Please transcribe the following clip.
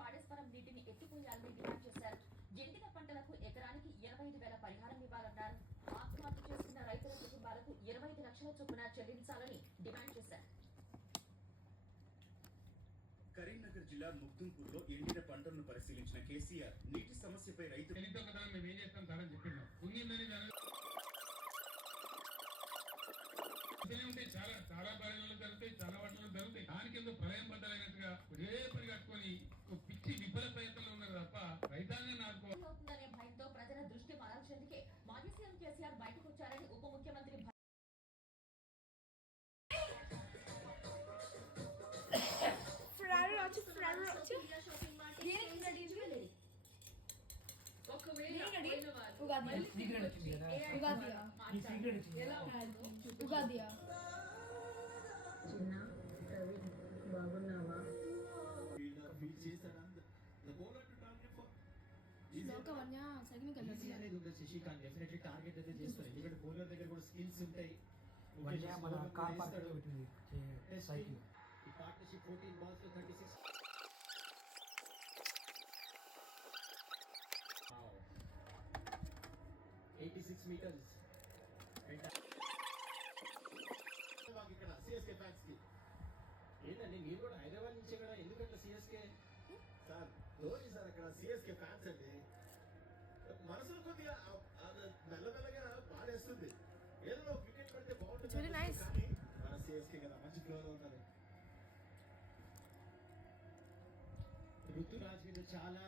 కాళేశ్వరం నీటిని ఎత్తిపోయాలని డిమాండ్ చేశారు. ఎండిన పంటలకు ఎకరానికి 25,000 పరిహారం ఇవ్వాలన్నారు. ఆత్మహత్య చేసుకున్న రైతుల కుటుంబాలకు 25 లక్షల చొప్పున చెల్లించాలని డిమాండ్ చేశారు. కరీంనగర్ జిల్లా ముక్తుంపూర్లో ఎండిన పంటలను పరిశీలించిన కేసీఆర్ నీటి సమస్యపై రైతులు మేము ఏం చేస్తాం సార్ అని చెప్పినాం. ఉంటాయి, చాలా పర్యాలు జరుగుతాయి, చాలా వాటిలో జరుగుతాయి. దానికి ఎందుకు ప్రళయం బద్దలైనట్టుగా ఒరే పని కట్టుకొని పిచ్చి విఫల ప్రయత్నంలో ఉన్నారు తప్ప రైతాంగం అవుతుందనే భయంతో ప్రజల దృష్టి మరల్చేందుకే మాజీ సీఎం కేసీఆర్ బయటకు వచ్చారని ఉప ముఖ్యమంత్రి బాగున్నావా? శశికాంత్ డెఫినెట్లీ టార్గెట్ అయితే చేస్తారు. ఎందుకంటే బౌలర్ దగ్గర కూడా స్కిల్స్ ఉంటాయి. Partnership 14 balls to 36. 86 meters. ఇక్కడ సిఎస్కే ఫ్యాన్స్ కి ఏంటండి, మీరు కూడా హైదరాబాద్ నుంచే కదా, ఎందుకంటే సిఎస్కే సార్ ధోని సార్ అక్కడ సిఎస్కే ఫ్యాన్స్ అండి. మనసులో కొద్దిగా మెల్లమెల్లగా బాధేస్తుంది. ఏదో క్రికెట్ పడితే బాగుంటుంది కానీ మన సిఎస్కే కదా మంచి ఫ్లోలో ఉన్నారు. ఋతురాజ్ మీద చాలా